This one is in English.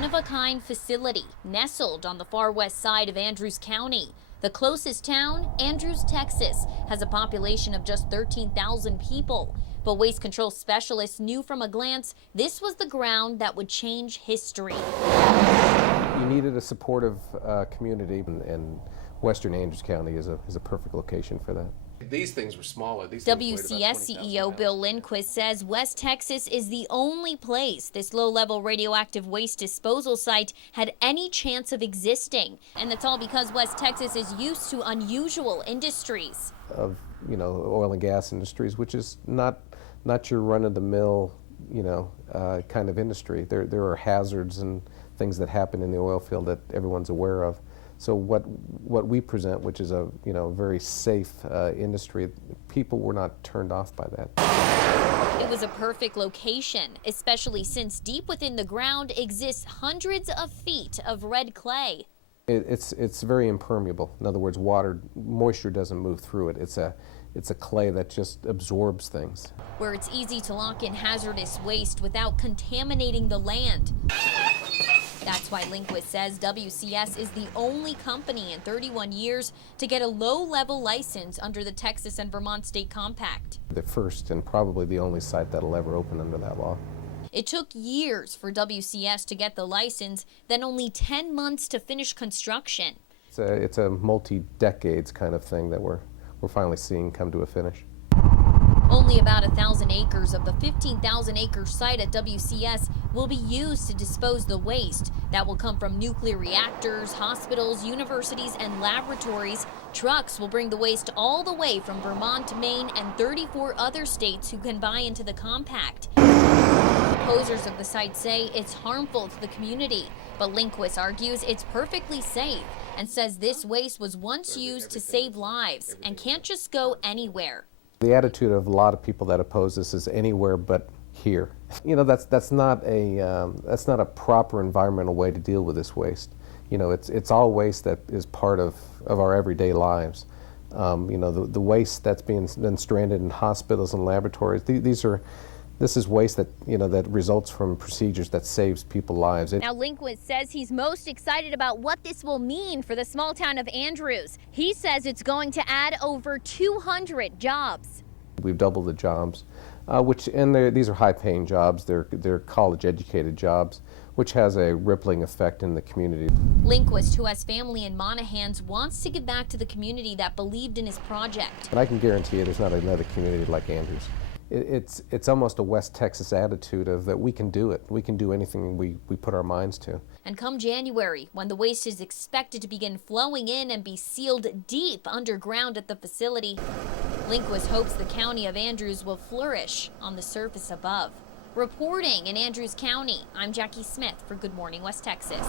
one-of-a-kind facility nestled on the far west side of Andrews County. The closest town, Andrews, Texas, has a population of just 13,000 people. But waste control specialists knew from a glance this was the ground that would change history. You needed a supportive community, and Western Andrews County is a perfect location for that. These things were smaller. WCS CEO Bill Lindquist says West Texas is the only place this low-level radioactive waste disposal site had any chance of existing. And that's all because West Texas is used to unusual industries. Of, oil and gas industries, which is not your run-of-the-mill, kind of industry. There are hazards and things that happen in the oil field that everyone's aware of. So what we present, which is a very safe industry, people were not turned off by that. It was a perfect location, especially since deep within the ground exists hundreds of feet of red clay. It's very impermeable. In other words, moisture doesn't move through it. It's a clay that just absorbs things. Where it's easy to lock in hazardous waste without contaminating the land. That's why Lindquist says WCS is the only company in 31 years to get a low-level license under the Texas and Vermont State Compact. The first and probably the only site that'll ever open under that law. It took years for WCS to get the license, then only 10 months to finish construction. It's a multi-decades kind of thing that we're finally seeing come to a finish. Only about 1,000 acres of the 15,000-acre site at WCS will be used to dispose the waste. That will come from nuclear reactors, hospitals, universities, and laboratories. Trucks will bring the waste all the way from Vermont, Maine, and 34 other states who can buy into the compact. Opposers of the site say it's harmful to the community, but Lindquist argues it's perfectly safe and says this waste was once used to save lives and can't just go anywhere. The attitude of a lot of people that oppose this is anywhere but here. That's not a proper environmental way to deal with this waste. It's all waste that is part of our everyday lives. The waste that's been stranded in hospitals and laboratories. This is waste that that results from procedures that saves people's lives. Now Lindquist says he's most excited about what this will mean for the small town of Andrews. He says it's going to add over 200 jobs. We've doubled the jobs, these are high-paying jobs. They're college-educated jobs, which has a rippling effect in the community. Lindquist, who has family in Monahans, wants to give back to the community that believed in his project. But I can guarantee you, there's not another community like Andrews. It's almost a West Texas attitude of that we can do it. We can do anything we put our minds to. And come January, when the waste is expected to begin flowing in and be sealed deep underground at the facility, Lindquist hopes the county of Andrews will flourish on the surface above. Reporting in Andrews County, I'm Jackie Smith for Good Morning West Texas.